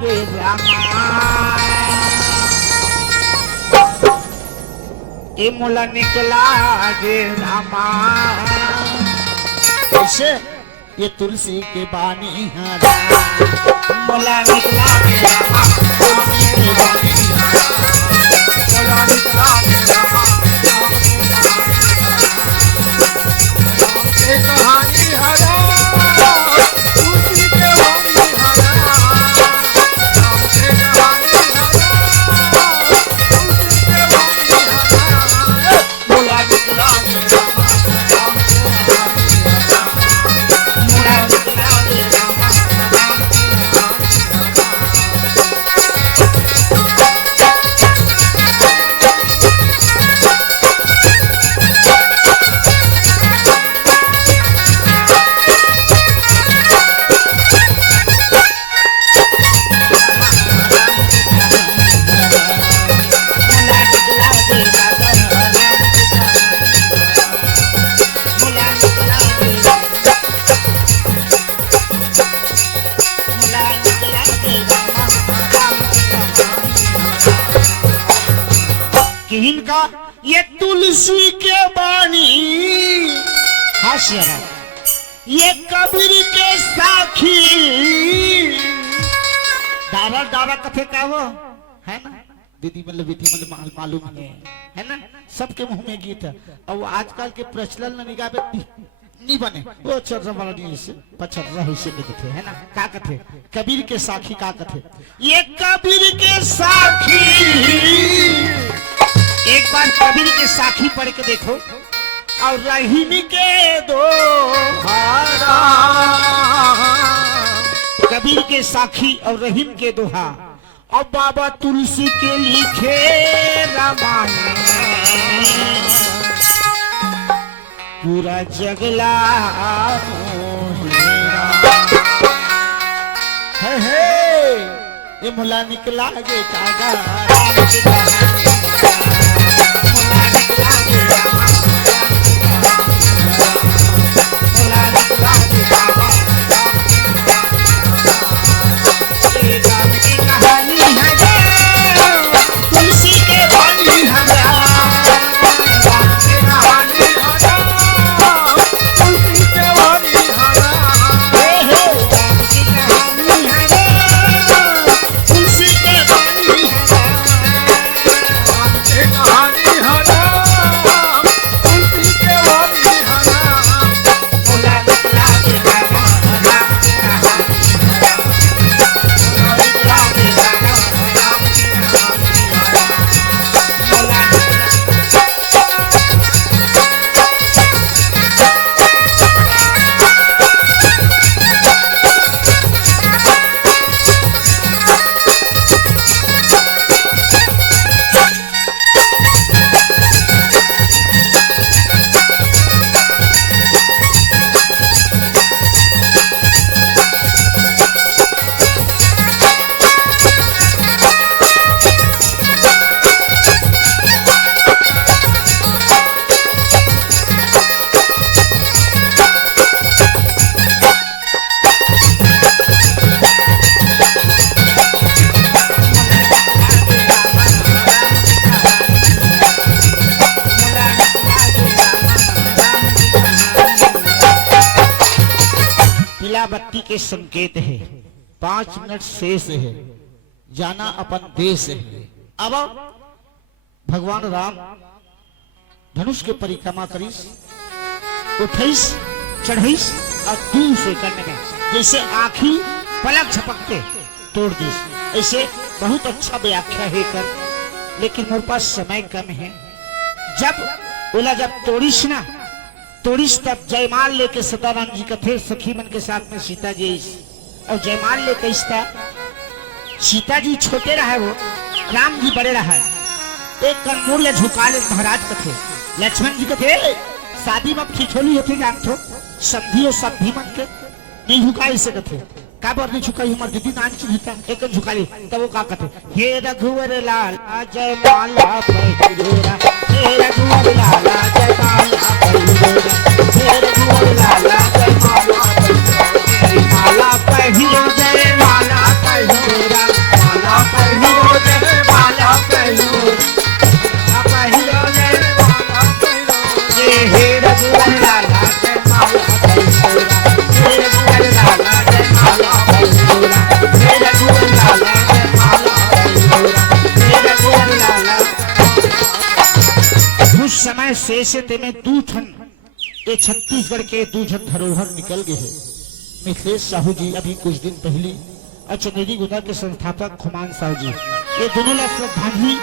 गे रामा ए मोला निकला गे रामा कैसे ये तुलसी के बानी हरा मोला निकला गे रामा तुलसी के बानी हरा मोला निकला गे रामा के कहानी हरा तुलसी के बानी हरा इनका ये तुलसी के बानी हास्य ये कबीर के साखी दारा दारा कथे का वो है ना विधि मतलब मालूम है ना सबके मुंह में गीत है और आजकल के प्रचलन न निगाह नहीं बने वो चर्चा वाला नहीं से पचर्रा हिस्से में कथे है ना का कथे कबीर के साखी का कथे ये कबीर के साखी एक बार कबीर के साखी पढ़ के देखो और रहीम के दो कबीर के साखी और रहीम के दोहा और बाबा तुलसी के लिखे रामायण पूरा जगला है ये मुला निकला गे कागा राम के कहानी बत्ती के संकेत है 5 मिनट शेष है जाना अपन देश है अब भगवान राम धनुष के परिक्रमा करीस उठैस चढ़ैस और दूर से करने में जैसे आँखी पलक झपकते तोड़ दिस ऐसे बहुत अच्छा व्याख्या है कर लेकिन मेरे पास समय कम है जब बोला जब तोड़िस ना तोड़िस तब जयमाल लेके सदाराम जी का थे सखी मन के साथ में सीता जी और जयमाल लेके इसका सीता जी छोटे रहे वो राम जी बड़े रहे एक कन्मूर या झुका ले महाराज का थे लक्ष्मण जी का थे शादी में खिचोली होती जान थो समझी और सभी मन के नहीं झुका इसे का थे का बार नहीं झुकाई हमार दीदी नान चुनता एक झुका ली तब वो का कहते हे रघुवर लाल जयमाला पहिरेरा हे रघुवर लाल जयमाला पहिरेरा हे रघुवर लाल जयमाला पहिरेरा माला पहिरे जयमाला पहिरेरा शेष ते में दू ठन ये छत्तीसगढ़ के दू जन धरोहर निकल गए हैं। मिथिलेश साहू जी अभी कुछ दिन पहले और चंदेरी गुदा के संस्थापक खुमान साहू जी, ये दोनों ला श्रद्धांजलि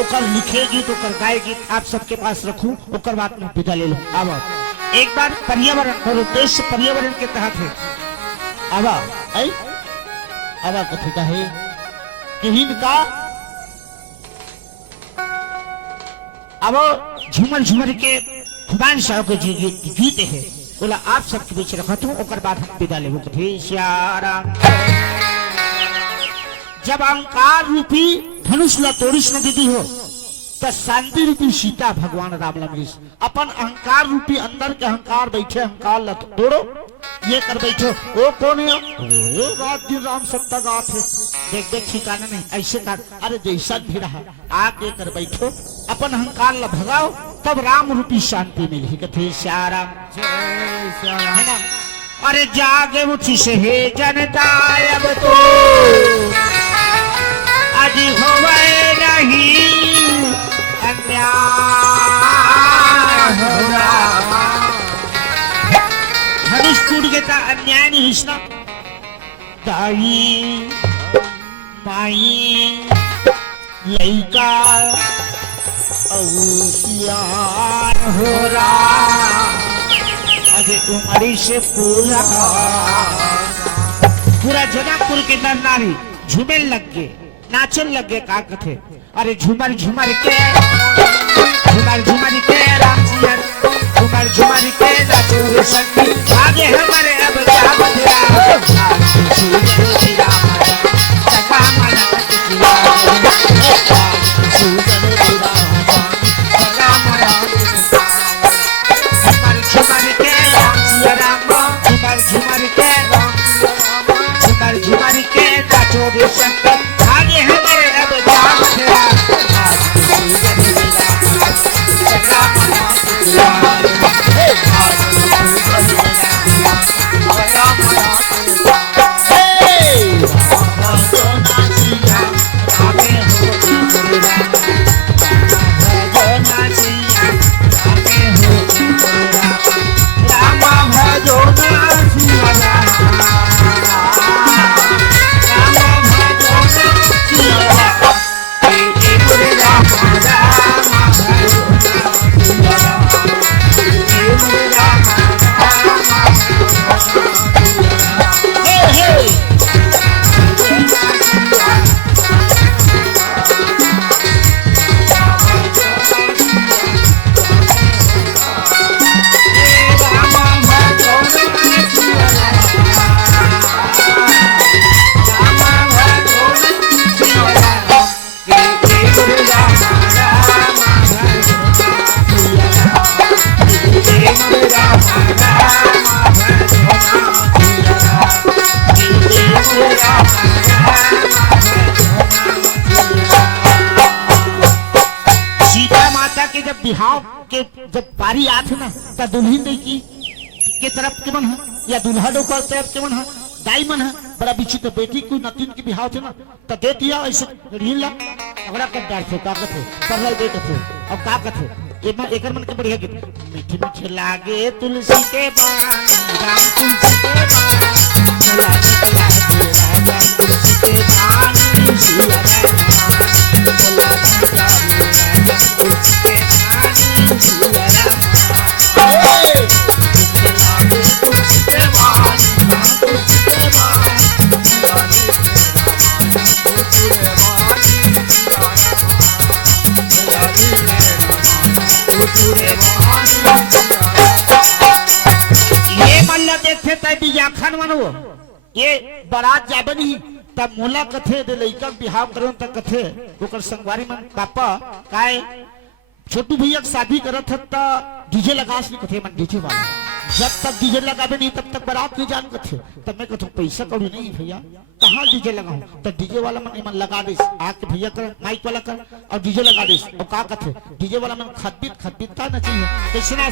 ओकर लिखे गीत ओकर गाय गीत आप सबके पास रखूं, ओकर बात में विदा ले लो। अब एक बार पर्यावरण और उद्देश्य पर्यावरण के तहत है। अब कथी का है कि इनका अब झूमर झूमर के खुमान साहब के गीत है, बोला आप सबके बीच रखत हूँ, ओकर बाद हम विदा लेबो। कथी श्याराम जब अहंकार रूपी धनुष ला तोड़िस न दीदी हो तो शांति रूपी सीता भगवान राम लमरिस अपन अहंकार रूपी अंदर के अहंकार बैठे अहंकार ला तोड़ो ये कर बैठो। वो कौन है? वो रात दिन राम सत्ता गाथ है। देख देख ठिकाना नहीं ऐसे कर, अरे जैसा भी रहा आके कर बैठो अपन अहंकार ला भगाओ, तब राम रूपी शांति मिली। कथे श्याराम है ना। अरे जागे उठी से हे जनता अब तो आज होवे नहीं अन्याय हो रहा। धनुष टूट गया अन्याय नहीं हिसना। दाई माई लइका औसियार हो रहा। अजय तुम्हारी से पूरा जनकपुर के नर नारी झूमे लग गए, नाचन लग गए। का कथे? अरे झूमर झूमर के राम जी झूमर झूमर के नाचो रे सखी आगे हमारे अब क्या बदला। आगे हमारे अब बिहाव के जब पारी आत ना तो दुल्हन देखी के तरफ के मन है या दुल्हा डोकर तरफ के मन है दाई मन है बड़ा विचित्र बेटी को नतीन की बिहाव थे ना तो दे दिया ऐसे रील ला अगला कर डाल थे का कथे कर रहा दे थे अब का कथे एकर मन के बढ़िया गीत मीठी मीठी लागे तुलसी के बान राम तुलसी के बान लागे लागे राजा तुलसी के बान सिया राम लागे राजा तुलसी के ये मल्ल देखे तभी याखन मनो ये बारात जाबे नहीं तब मोला कथे दे लइका बिहाव करो तक कथे ओकर संगवारी मन पापा काय छोटू भैया शादी करत है तो डीजे लगास नहीं कथे मन डीजे वाला जब तक डीजे लगाबे नहीं तब तक बारात नहीं जान कथे तब मैं कथू पैसा कौड़ी नहीं भैया कहाँ डीजे लगाऊं तो डीजे वाला मन लगा दे आके भैया कर माइक वाला कर और डीजे लगा दे और का कथे डीजे वाला मन खतबित का ना चाहिए कैसे ना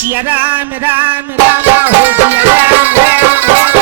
सिया राम राम राम हो सिया राम राम